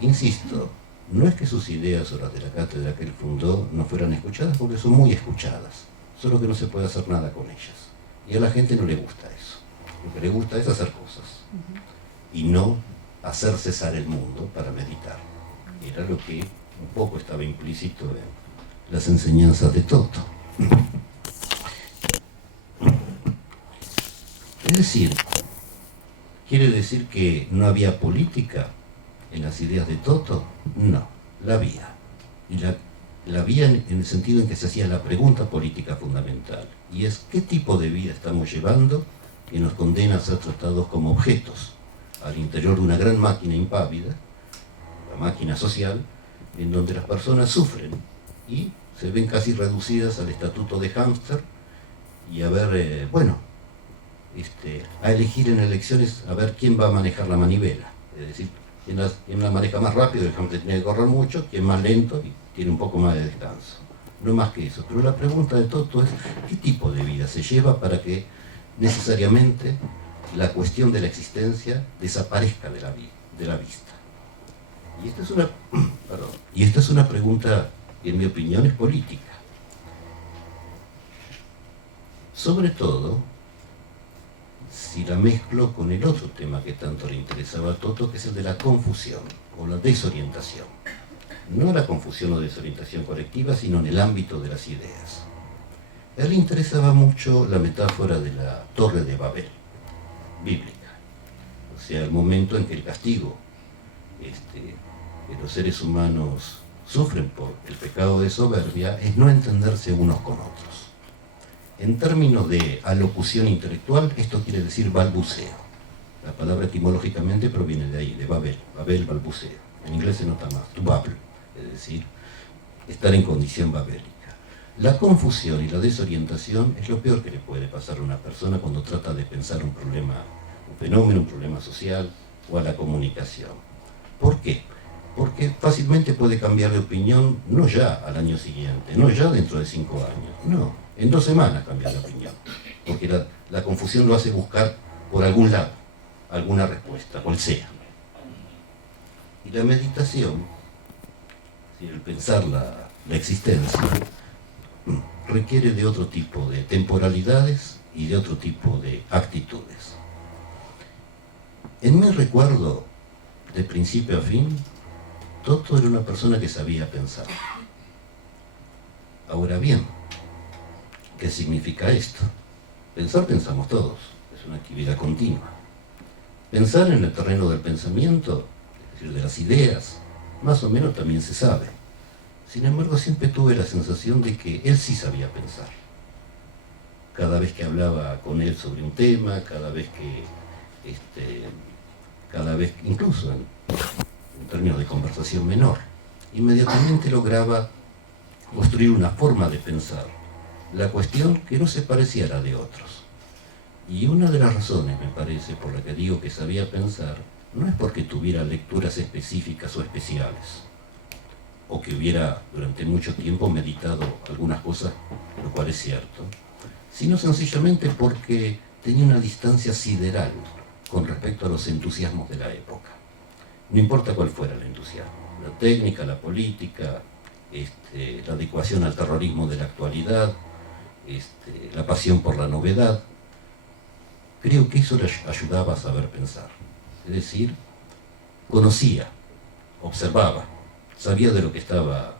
Insisto, no es que sus ideas o las de la cátedra que él fundó no fueran escuchadas, porque son muy escuchadas, solo que no se puede hacer nada con ellas. Y a la gente no le gusta eso. Lo que le gusta es hacer cosas y no hacer cesar el mundo para meditar. Era lo que un poco estaba implícito en las enseñanzas de Toto. Es decir, ¿quiere decir que no había política en las ideas de Toto? No, la había. Y la había en el sentido en que se hacía la pregunta política fundamental. Y es, ¿qué tipo de vida estamos llevando que nos condena a ser tratados como objetos al interior de una gran máquina impávida, la máquina social, en donde las personas sufren y se ven casi reducidas al estatuto de hámster y a ver, a elegir en elecciones a ver quién va a manejar la manivela? Es decir, quien la maneja más rápido, el hámster tiene que correr mucho, quien más lento y tiene un poco más de descanso. No más que eso. Pero la pregunta de Toto es, ¿qué tipo de vida se lleva para que necesariamente la cuestión de la existencia desaparezca de la vista? Y esta es una pregunta que en mi opinión es política. Sobre todo, si la mezclo con el otro tema que tanto le interesaba a Toto, que es el de la confusión o la desorientación. No la confusión o desorientación colectiva, sino en el ámbito de las ideas. A él le interesaba mucho la metáfora de la Torre de Babel, bíblica. O sea, el momento en que el castigo que los seres humanos sufren por el pecado de soberbia es no entenderse unos con otros. En términos de alocución intelectual, esto quiere decir balbuceo. La palabra etimológicamente proviene de ahí, de Babel. Babel, balbuceo. En inglés se nota más, to babble, es decir, estar en condición babélica. La confusión y la desorientación es lo peor que le puede pasar a una persona cuando trata de pensar un problema, un fenómeno, un problema social o a la comunicación. ¿Por qué? Porque fácilmente puede cambiar de opinión, no ya al año siguiente, no ya dentro de 5 años, no, en 2 semanas cambiar de opinión. Porque la confusión lo hace buscar por algún lado alguna respuesta, cual sea. Y la meditación, el pensar la existencia, requiere de otro tipo de temporalidades y de otro tipo de actitudes. En mi recuerdo, de principio a fin, Toto era una persona que sabía pensar. Ahora bien, ¿qué significa esto? Pensar pensamos todos, es una actividad continua. Pensar en el terreno del pensamiento, es decir, de las ideas, más o menos también se sabe. Sin embargo, siempre tuve la sensación de que él sí sabía pensar. Cada vez que hablaba con él sobre un tema, cada vez, incluso en términos de conversación menor, inmediatamente lograba construir una forma de pensar la cuestión que no se parecía a la de otros. Y una de las razones, me parece, por la que digo que sabía pensar, no es porque tuviera lecturas específicas o especiales, o que hubiera durante mucho tiempo meditado algunas cosas, lo cual es cierto, sino sencillamente porque tenía una distancia sideral con respecto a los entusiasmos de la época. No importa cuál fuera el entusiasmo, la técnica, la política, la adecuación al terrorismo de la actualidad, la pasión por la novedad. Creo que eso le ayudaba a saber pensar. Es decir, conocía, observaba, sabía de lo que estaba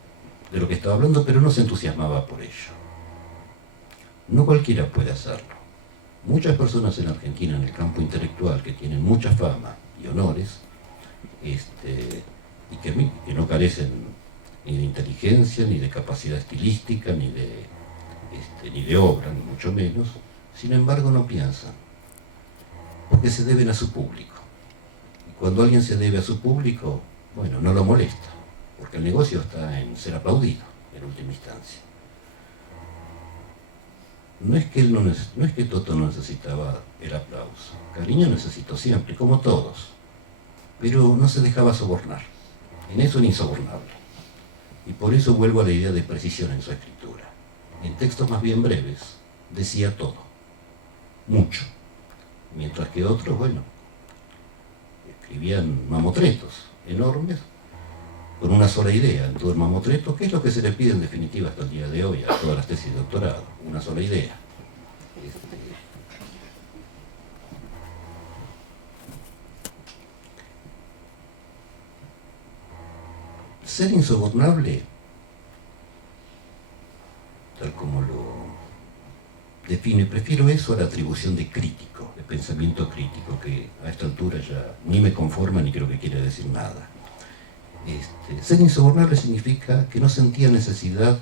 hablando, pero no se entusiasmaba por ello. No cualquiera puede hacerlo. Muchas personas en Argentina, en el campo intelectual, que tienen mucha fama y honores, y que no carecen ni de inteligencia, ni de capacidad estilística, ni de obra, ni mucho menos, sin embargo no piensan, porque se deben a su público. Y cuando alguien se debe a su público, bueno, no lo molesta, porque el negocio está en ser aplaudido, en última instancia. No es que Toto no necesitaba el aplauso. Cariño necesitó siempre, como todos, pero no se dejaba sobornar. En eso era insobornable. Y por eso vuelvo a la idea de precisión en su escritura. En textos más bien breves, decía todo, mucho, mientras que otros, bueno, escribían mamotretos enormes con una sola idea en todo el mamotreto, que es lo que se le pide en definitiva hasta el día de hoy a todas las tesis de doctorado, una sola idea. Ser insobornable, tal como lo define, prefiero eso a la atribución de crítico, de pensamiento crítico, que a esta altura ya ni me conforma ni creo que quiere decir nada. Ser insobornable significa que no sentía necesidad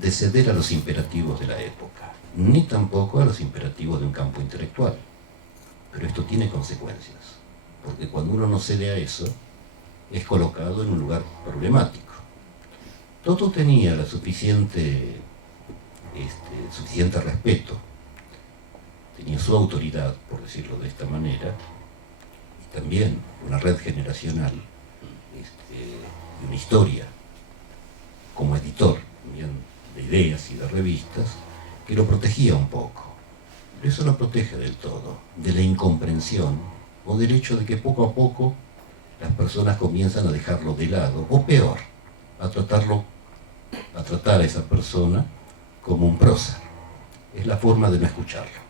de ceder a los imperativos de la época, ni tampoco a los imperativos de un campo intelectual. Pero esto tiene consecuencias, porque cuando uno no cede a eso, es colocado en un lugar problemático. Toto tenía la suficiente respeto, tenía su autoridad, por decirlo de esta manera, y también una red generacional, y una historia como editor también de ideas y de revistas, que lo protegía un poco. Pero eso no protege del todo de la incomprensión o del hecho de que poco a poco las personas comienzan a dejarlo de lado, o peor, a tratar a esa persona como un prócer. Es la forma de no escucharlo.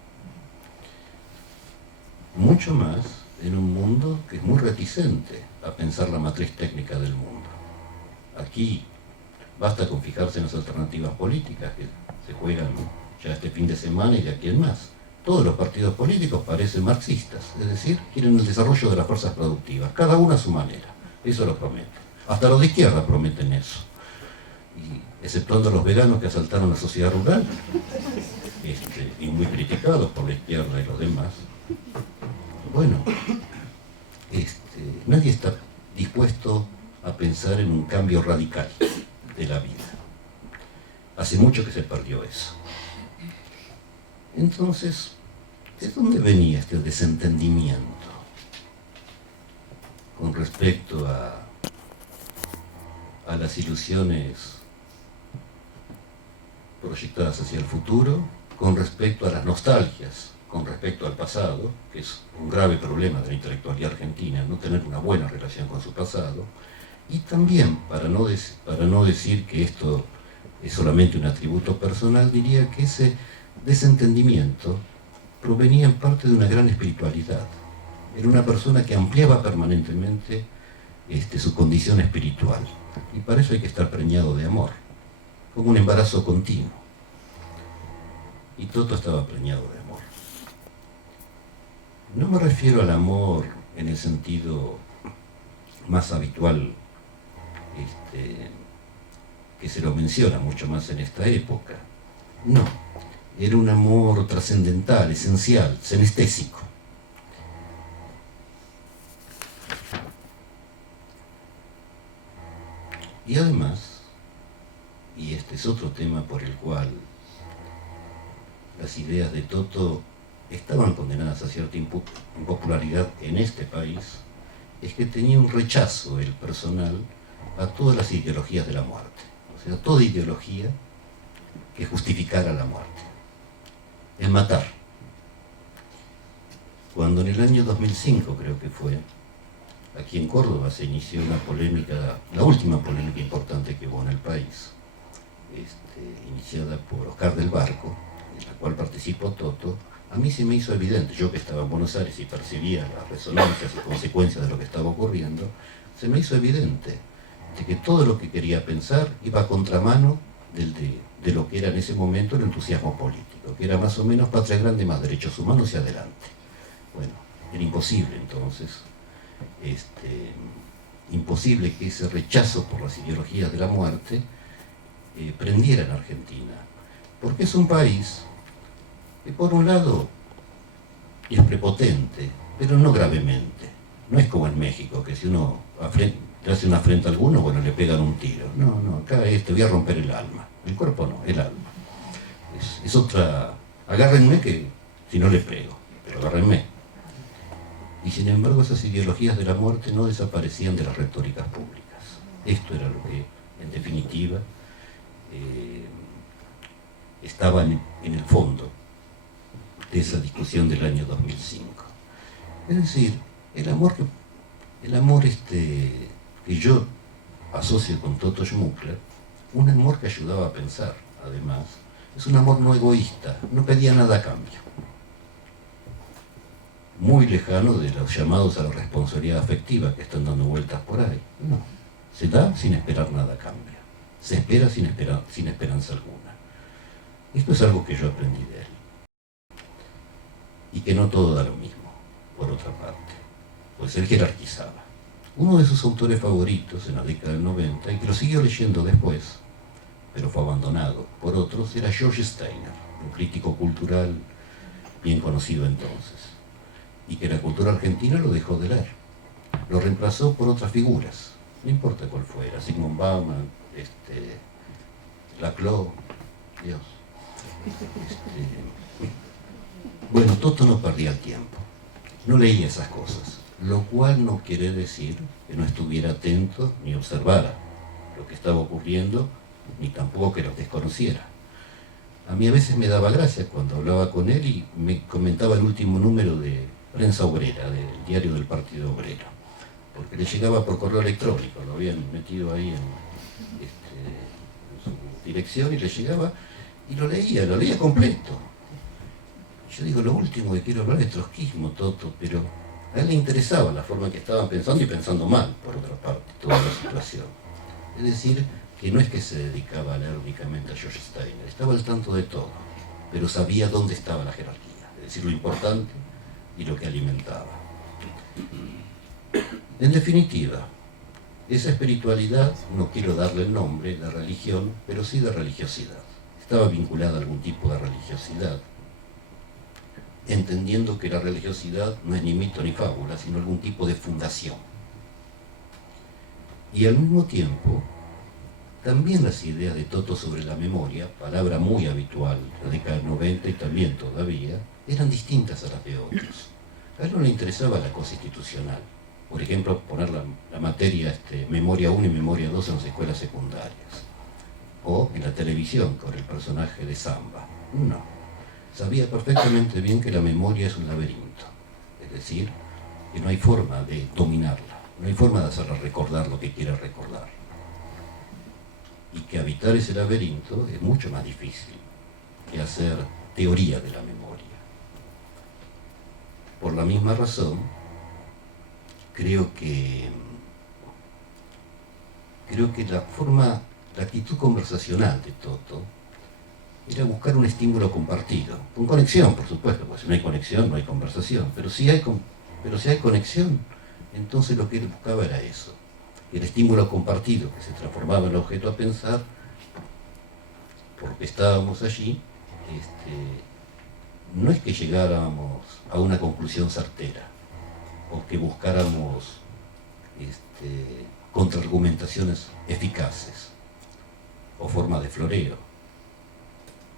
Mucho más en un mundo que es muy reticente a pensar la matriz técnica del mundo. Aquí basta con fijarse en las alternativas políticas que se juegan ya este fin de semana y de aquí en más. Todos los partidos políticos parecen marxistas, es decir, quieren el desarrollo de las fuerzas productivas, cada uno a su manera, eso lo prometen. Hasta los de izquierda prometen eso. Y exceptuando a los veganos que asaltaron la sociedad rural, y muy criticados por la izquierda y los demás, bueno, nadie está dispuesto a pensar en un cambio radical de la vida. Hace mucho que se perdió eso. Entonces, ¿de dónde venía este desentendimiento con respecto a las ilusiones proyectadas hacia el futuro, con respecto a las nostalgias, con respecto al pasado, que es un grave problema de la intelectualidad argentina, no tener una buena relación con su pasado, y también, para no decir que esto es solamente un atributo personal, diría que ese desentendimiento provenía en parte de una gran espiritualidad. Era una persona que ampliaba permanentemente su condición espiritual, y para eso hay que estar preñado de amor, como un embarazo continuo. Y Toto estaba preñado de amor. No me refiero al amor en el sentido más habitual, que se lo menciona mucho más en esta época. No, era un amor trascendental, esencial, senestésico. Y además, y este es otro tema por el cual las ideas de Toto estaban condenadas a cierta impopularidad en este país es que tenía un rechazo el personal a todas las ideologías de la muerte. O sea, toda ideología que justificara la muerte. El matar. Cuando en el año 2005, creo que fue, aquí en Córdoba se inició una polémica, la última polémica importante que hubo en el país, iniciada por Oscar del Barco, en la cual participó Toto. A mí se me hizo evidente, yo que estaba en Buenos Aires y percibía las resonancias y consecuencias de lo que estaba ocurriendo, se me hizo evidente de que todo lo que quería pensar iba a contramano de lo que era en ese momento el entusiasmo político, que era más o menos patria grande más derechos humanos y adelante. Bueno, era imposible entonces, imposible que ese rechazo por las ideologías de la muerte prendiera en Argentina, porque es un país que por un lado es prepotente, pero no gravemente. No es como en México, que si uno le hace una afrenta a alguno, bueno, le pegan un tiro. No, no, acá voy a romper el alma. El cuerpo no, el alma. Es otra... Agárrenme que si no le pego, pero agárrenme. Y sin embargo esas ideologías de la muerte no desaparecían de las retóricas públicas. Esto era lo que, en definitiva, estaba en el fondo de esa discusión del año 2005. Es decir, el amor que yo asocio con Toto Schmuckler, un amor que ayudaba a pensar, además, es un amor no egoísta, no pedía nada a cambio. Muy lejano de los llamados a la responsabilidad afectiva que están dando vueltas por ahí. No, se da sin esperar nada a cambio. Se espera sin esperanza alguna. Esto es algo que yo aprendí de él. Y que no todo da lo mismo, por otra parte. Pues él jerarquizaba. Uno de sus autores favoritos en la década del 90, y que lo siguió leyendo después, pero fue abandonado por otros, era George Steiner, un crítico cultural bien conocido entonces, y que la cultura argentina lo dejó de leer. Lo reemplazó por otras figuras, no importa cuál fuera, Zygmunt Bauman, Laclau, Dios. Bueno, Toto no perdía el tiempo, no leía esas cosas, lo cual no quiere decir que no estuviera atento ni observara lo que estaba ocurriendo, ni tampoco que lo desconociera. A mí a veces me daba gracia cuando hablaba con él y me comentaba el último número de Prensa Obrera, del diario del Partido Obrero, porque le llegaba por correo electrónico, lo habían metido ahí en su dirección y le llegaba y lo leía completo. Yo digo, lo último que quiero hablar es trotskismo, Toto, pero a él le interesaba la forma en que estaban pensando y pensando mal, por otra parte, toda la situación. Es decir, que no es que se dedicaba a leer únicamente a George Steiner, estaba al tanto de todo, pero sabía dónde estaba la jerarquía, es decir, lo importante y lo que alimentaba. En definitiva, esa espiritualidad, no quiero darle el nombre de religión, pero sí de religiosidad. Estaba vinculada a algún tipo de religiosidad, entendiendo que la religiosidad no es ni mito ni fábula, sino algún tipo de fundación. Y al mismo tiempo, también las ideas de Toto sobre la memoria, palabra muy habitual en la década del 90 y también todavía, eran distintas a las de otros. A él no le interesaba la cosa institucional. Por ejemplo, poner la materia Memoria 1 y Memoria 2 en las escuelas secundarias. O en la televisión con el personaje de Zamba. No. Sabía perfectamente bien que la memoria es un laberinto. Es decir, que no hay forma de dominarla. No hay forma de hacerla recordar lo que quiera recordar. Y que habitar ese laberinto es mucho más difícil que hacer teoría de la memoria. Por la misma razón, creo que la actitud conversacional de Toto era buscar un estímulo compartido, con conexión, por supuesto, porque si no hay conexión no hay conversación, pero si hay conexión, entonces lo que él buscaba era eso, el estímulo compartido que se transformaba en objeto a pensar, porque estábamos allí, no es que llegáramos a una conclusión certera, o que buscáramos contraargumentaciones eficaces, o forma de floreo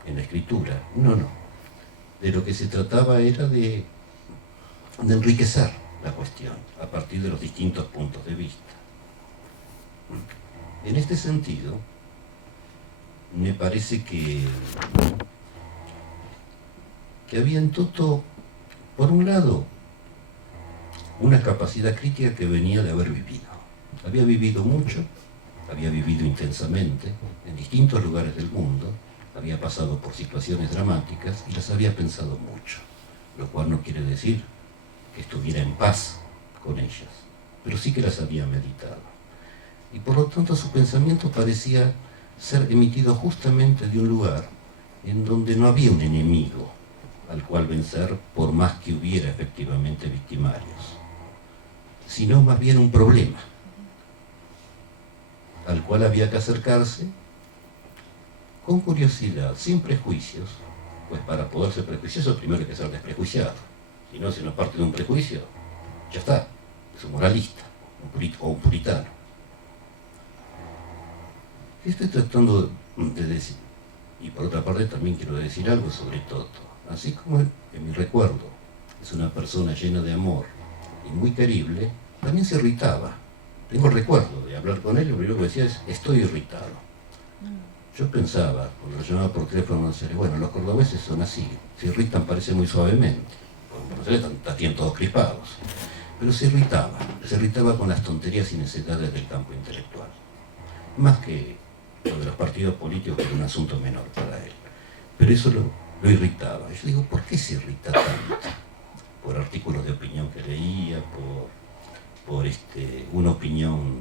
en la escritura. No. de lo que se trataba era de enriquecer la cuestión a partir de los distintos puntos de vista. En este sentido, me parece que había en Toto, por un lado, una capacidad crítica que venía de haber vivido. Había vivido mucho, había vivido intensamente en distintos lugares del mundo, había pasado por situaciones dramáticas y las había pensado mucho, lo cual no quiere decir que estuviera en paz con ellas, pero sí que las había meditado. Y por lo tanto su pensamiento parecía ser emitido justamente de un lugar en donde no había un enemigo al cual vencer por más que hubiera efectivamente victimarios, sino más bien un problema al cual había que acercarse con curiosidad, sin prejuicios, pues para poder ser prejuicioso primero hay que ser desprejuiciado, si no, si uno parte de un prejuicio, ya está, es un moralista o un puritano. ¿Qué estoy tratando de decir? Y por otra parte también quiero decir algo sobre Toto. Así como en mi recuerdo es una persona llena de amor y muy querible, también se irritaba. Tengo el recuerdo de hablar con él, lo primero que decía es, estoy irritado. Yo pensaba, cuando lo llamaba por teléfono, bueno, los cordobeses son así, se irritan parece muy suavemente, porque no tienen todos crispados, pero se irritaba con las tonterías y necesidades del campo intelectual, más que lo de los partidos políticos, que era un asunto menor para él, pero eso lo irritaba. Yo digo, ¿por qué se irrita tanto? Por artículos de opinión que leía, por una opinión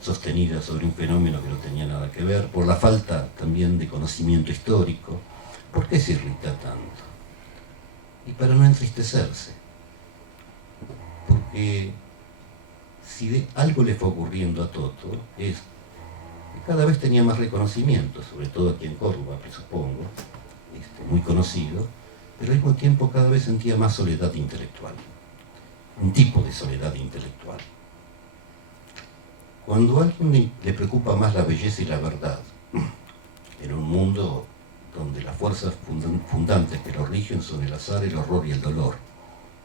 sostenida sobre un fenómeno que no tenía nada que ver, por la falta también de conocimiento histórico. ¿Por qué se irrita tanto? Y para no entristecerse, porque si algo le fue ocurriendo a Toto es que cada vez tenía más reconocimiento, sobre todo aquí en Córdoba, presupongo, muy conocido, pero al mismo tiempo cada vez sentía más soledad intelectual, un tipo de soledad intelectual. Cuando a alguien le preocupa más la belleza y la verdad, en un mundo donde las fuerzas fundantes que lo rigen son el azar, el horror y el dolor,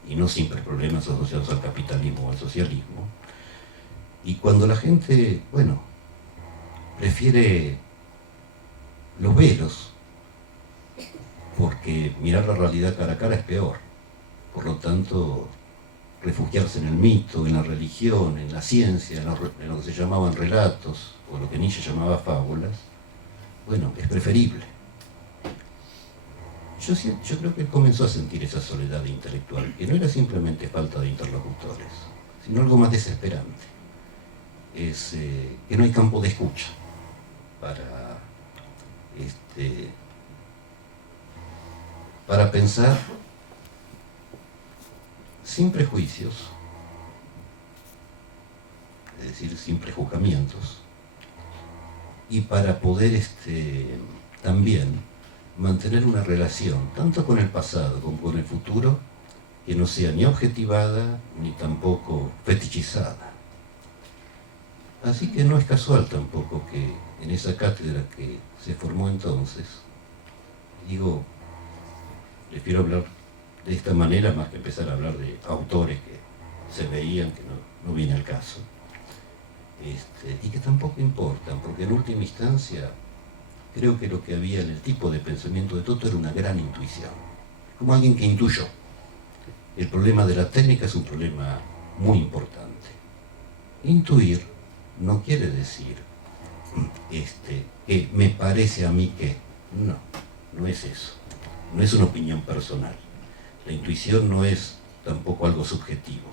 y no siempre problemas asociados al capitalismo o al socialismo, y cuando la gente, prefiere los velos, porque mirar la realidad cara a cara es peor, por lo tanto, refugiarse en el mito, en la religión, en la ciencia, en lo que se llamaban relatos, o lo que Nietzsche llamaba fábulas, es preferible. Yo creo que él comenzó a sentir esa soledad intelectual, que no era simplemente falta de interlocutores, sino algo más desesperante. Es que no hay campo de escucha para pensar sin prejuicios, es decir, sin prejuzgamientos, y para poder también mantener una relación, tanto con el pasado como con el futuro, que no sea ni objetivada ni tampoco fetichizada. Así que no es casual tampoco que en esa cátedra que se formó entonces, prefiero hablar de esta manera más que empezar a hablar de autores que se veían que no viene al caso, y que tampoco importan, porque en última instancia creo que lo que había en el tipo de pensamiento de Toto era una gran intuición, como alguien que intuyó. El problema de la técnica es un problema muy importante. Intuir no quiere decir que me parece a mí que, no es eso, no es una opinión personal. La intuición no es tampoco algo subjetivo,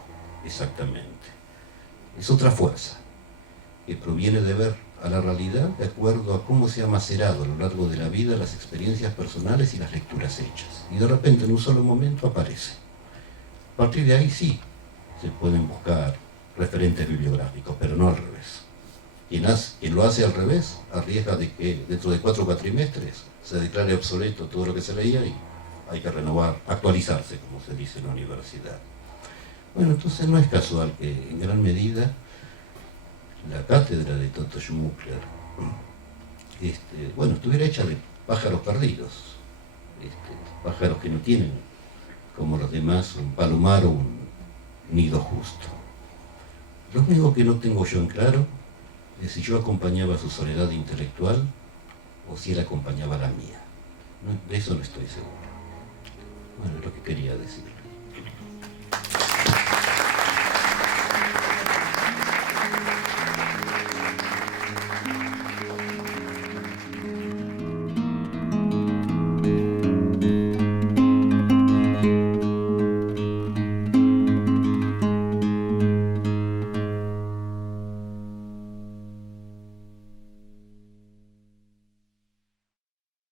exactamente. Es otra fuerza que proviene de ver a la realidad de acuerdo a cómo se ha macerado a lo largo de la vida las experiencias personales y las lecturas hechas. Y de repente en un solo momento aparece. A partir de ahí sí, se pueden buscar referentes bibliográficos, pero no al revés. Quien lo hace al revés arriesga de que dentro de 4 cuatrimestres se declare obsoleto todo lo que se leía y hay que renovar, actualizarse, como se dice en la universidad. Entonces no es casual que en gran medida la cátedra de Toto Schmuckler estuviera hecha de pájaros perdidos. pájaros que no tienen, como los demás, un palomar o un nido justo. Lo único que no tengo yo en claro es si yo acompañaba su soledad intelectual o si él acompañaba la mía. No, de eso no estoy seguro. Bueno, es lo que quería decir.